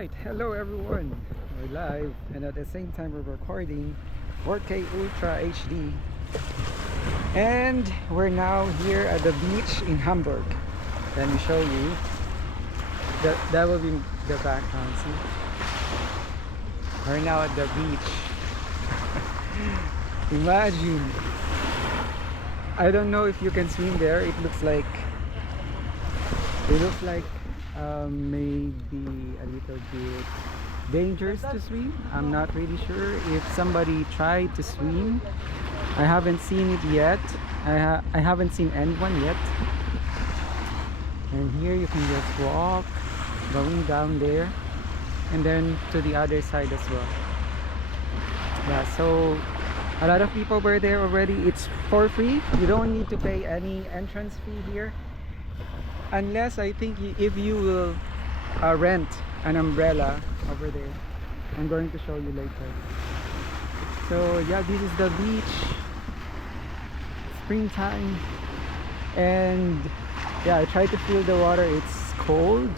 Alright, hello everyone. We're live and at the same time we're recording 4K Ultra HD. And we're now here at the beach in Hamburg. Let me show you. That will be the background, see? We're now at the beach. Imagine. I don't know if you can swim there. It looks like maybe a little bit dangerous to swim. I'm not really sure if somebody tried to swim. I haven't seen it yet. I haven't seen anyone yet. And here you can just walk going down there and then to the other side as well. Yeah, so a lot of people were there already. It's for free. You don't need to pay any entrance fee here, unless I think if you will rent an umbrella over there. I'm going to show you later. So yeah, this is the beach, springtime, and yeah, I tried to feel the water. It's cold,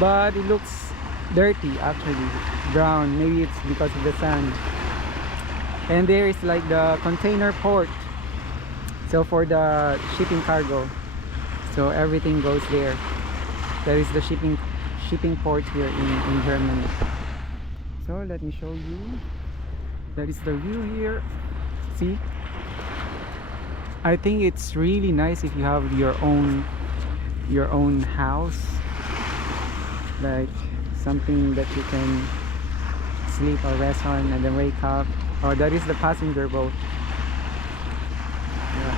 but it looks dirty, actually brown. Maybe it's because of the sand. And there is like the container port, so for the shipping cargo, so everything goes there. There is the shipping port here in Germany. So let me show you. That is the view here. See, I think it's really nice if you have your own house, like something that you can sleep or rest on and then wake up. Oh, that is the passenger boat. Yeah.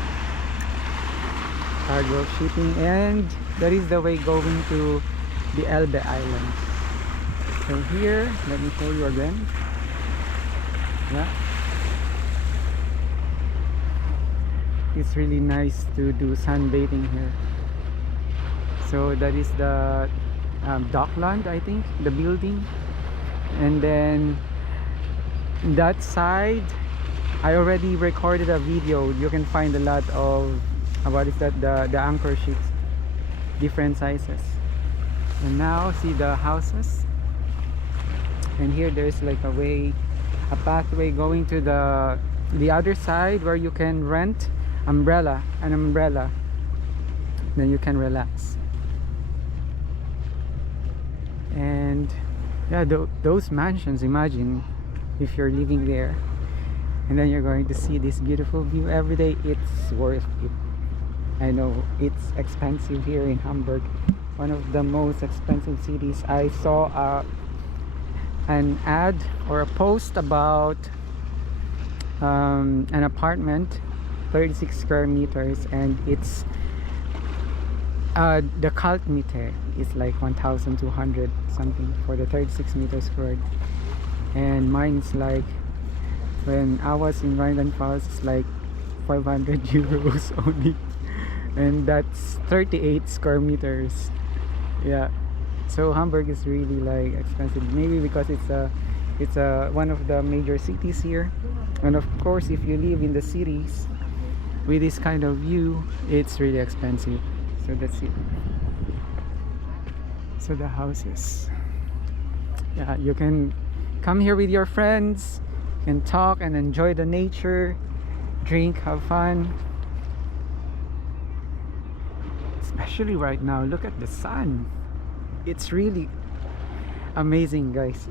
Cargo shipping, and that is the way going to the Elbe Island. So here, let me show you again. Yeah. It's really nice to do sunbathing here. So that is the Dockland, I think, the building. And then that side, I already recorded a video. You can find a lot of what is that, the anchor ships, different sizes. And now see the houses, and here there's like a pathway going to the other side where you can rent an umbrella, then you can relax. And yeah, those mansions, imagine if you're living there and then you're going to see this beautiful view every day. It's worth it. I know it's expensive here in Hamburg, one of the most expensive cities. I saw an ad or a post about an apartment, 36 square meters, and it's the Kaltmiete is like 1,200 something for the 36 meters squared. And mine's like, when I was in Rheinland-Pfalz, it's like 500 euros only, and that's 38 square meters. Yeah, so Hamburg is really like expensive, maybe because it's one of the major cities here. And of course, if you live in the cities with this kind of view, it's really expensive. So that's it. So the houses, yeah, you can come here with your friends and talk and enjoy the nature, drink, have fun. Especially right now, look at the sun. It's really amazing, guys.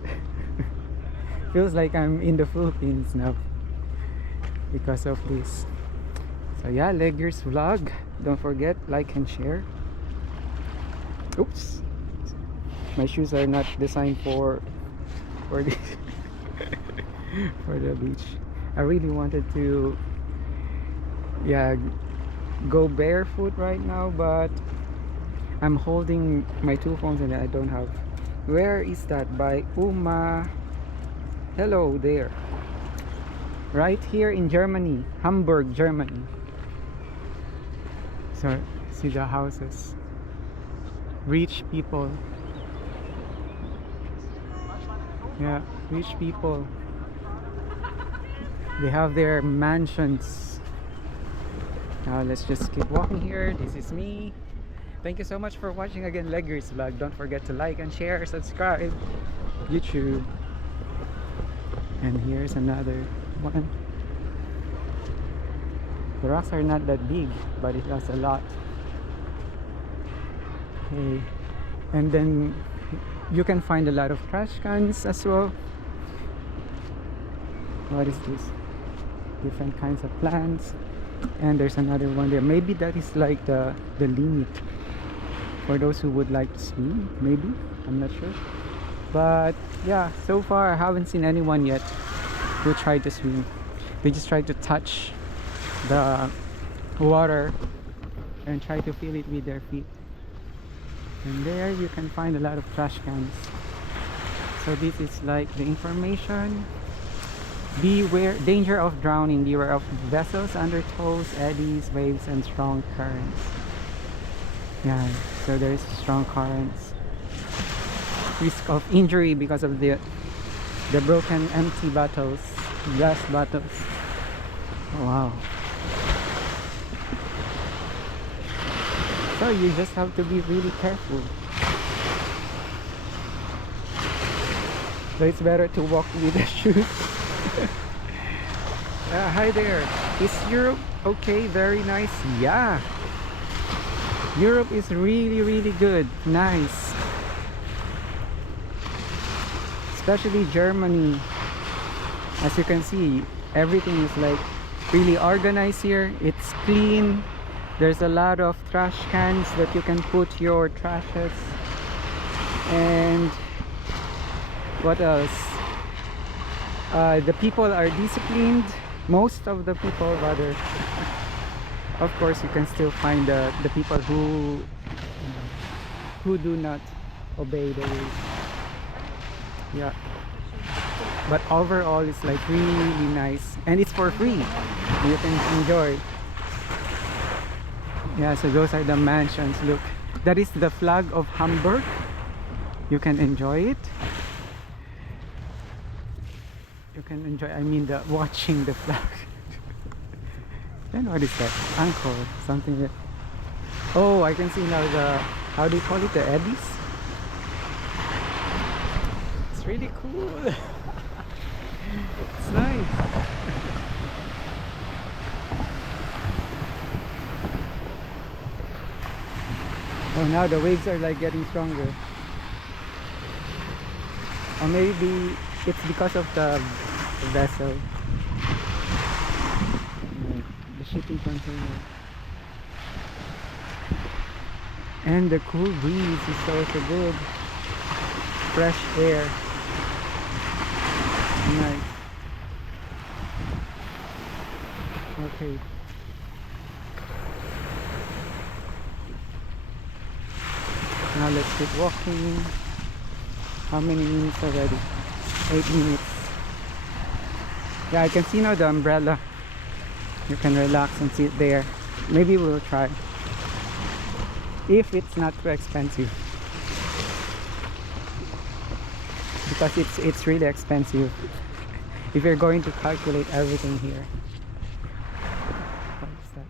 Feels like I'm in the Philippines now because of this. So yeah, Leggers vlog. Don't forget, like and share. Oops, my shoes are not designed for this for the beach. I really wanted to, yeah, go barefoot right now, but I'm holding my two phones and I don't have. Where is that? By Uma. Hello there. Right here in Germany, Hamburg, Germany. So see the houses, rich people. Yeah, rich people, they have their mansions. Now let's just keep walking here. This is me Thank you so much for watching again Leggers Vlog. Don't forget to like and share, subscribe, YouTube. And here's another one. The rocks are not that big, but it has a lot. Okay. And then you can find a lot of trash cans as well. What is this? Different kinds of plants. And there's another one there. Maybe that is like the limit for those who would like to swim. Maybe, I'm not sure. But yeah, so far I haven't seen anyone yet who tried to swim. They just try to touch the water and try to feel it with their feet. And there you can find a lot of trash cans. So this is like the information. Beware, danger of drowning, beware of vessels, undertows, eddies, waves, and strong currents. Yeah, so there's strong currents. Risk of injury because of the broken empty bottles, glass bottles. Oh, wow. So you just have to be really careful. So it's better to walk with the shoes. Hi there. Is Europe okay? Very nice. Yeah. Europe is really good. Nice. Especially Germany. As you can see, everything is like really organized here. It's clean. There's a lot of trash cans that you can put your trashes. And what else? The people are disciplined. Most of the people, rather. Of course, you can still find the people who do not obey the rules. Yeah. But overall, it's like really nice, and it's for free. You can enjoy. Yeah. So those are the mansions. Look, that is the flag of Hamburg. You can enjoy it. You can enjoy, I mean, watching the flag. Then what is that? Anchor, something that. Oh, I can see now how do you call it? The eddies? It's really cool. It's nice. Oh, now the waves are like getting stronger. Or maybe it's because of the vessel. The shipping container. And the cool breeze is also good. Fresh air. Nice. Okay. Now let's keep walking. How many minutes already? 8 minutes. Yeah, I can see now the umbrella. You can relax and sit there. Maybe we'll try. If it's not too expensive. Because it's really expensive. If you're going to calculate everything here. What is that?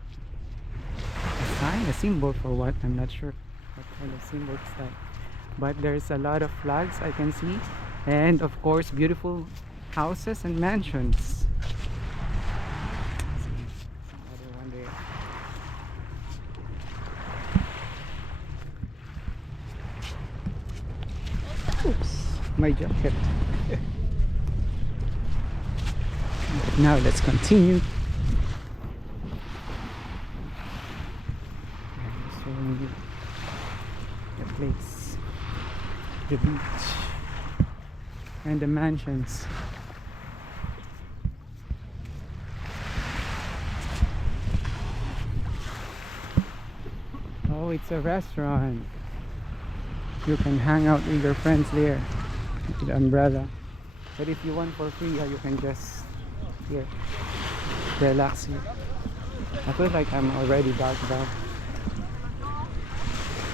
A sign? A symbol for what? I'm not sure what kind of symbol is that. But there's a lot of flags I can see. And of course, beautiful houses and mansions. Another one there. Oops, my jacket. Now let's continue. Showing you the place, the beach, and the mansions. Oh, it's a restaurant. You can hang out with your friends there with the umbrella. But if you want for free, you can just here relax here. I feel like I'm already dark back.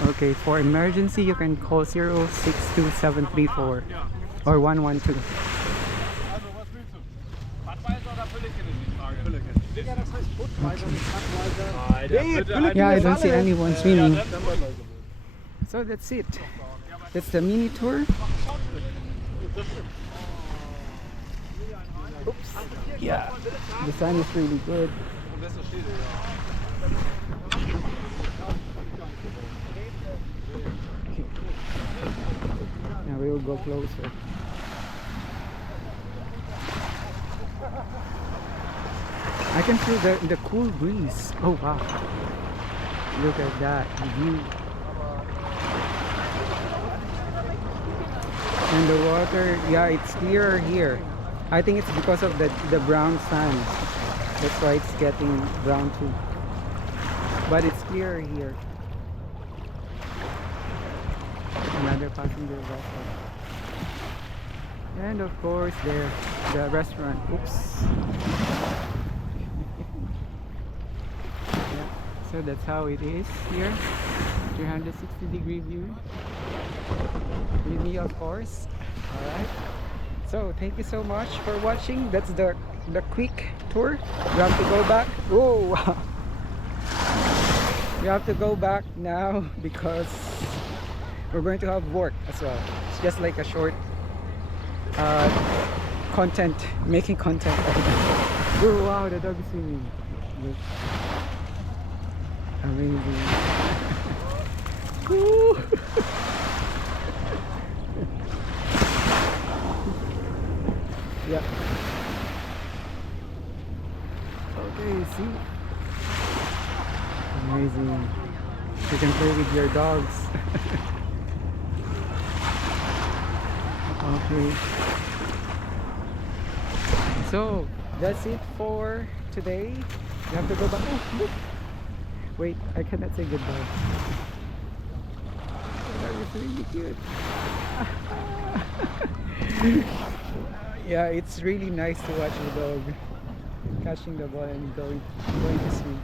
Okay, for emergency you can call 062734 or 112. Okay. Yeah, I don't see anyone swimming. So that's it. That's the mini tour. Oops. Yeah, the sun is really good. Okay. Now we will go closer. I can feel the cool breeze. Oh wow. Look at that view. And the water, yeah, it's clearer here. I think it's because of the brown sand. That's why it's getting brown too. But it's clearer here. Another passenger vessel. And of course there, the restaurant. Oops. Yeah, so that's how it is here. 360-degree view. With me, of course. Alright. So thank you so much for watching. That's the quick tour. We have to go back. Oh wow. We have to go back now because we're going to have work as well. It's just like a short content, making content. Oh wow, the dog is swimming. Look. Amazing. Woo. Yeah. Okay, see. Amazing. You can play with your dogs. Okay. So that's it for today. You have to go back. Oh, look. Wait, I cannot say goodbye. That is really cute. Yeah, it's really nice to watch the dog catching the ball and going to swim.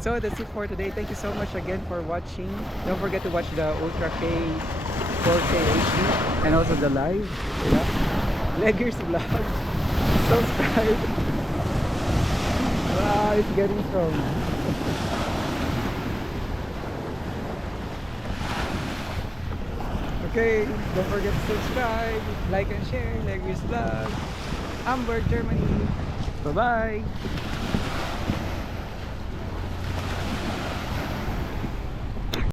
So that's it for today. Thank you so much again for watching. Don't forget to watch the Ultra K 4K HD and also the live. Yeah. Leggers vlog. Subscribe. Wow, it's getting strong. Okay, don't forget to subscribe, like and share. Leggers vlog. Hamburg, Germany. Bye bye.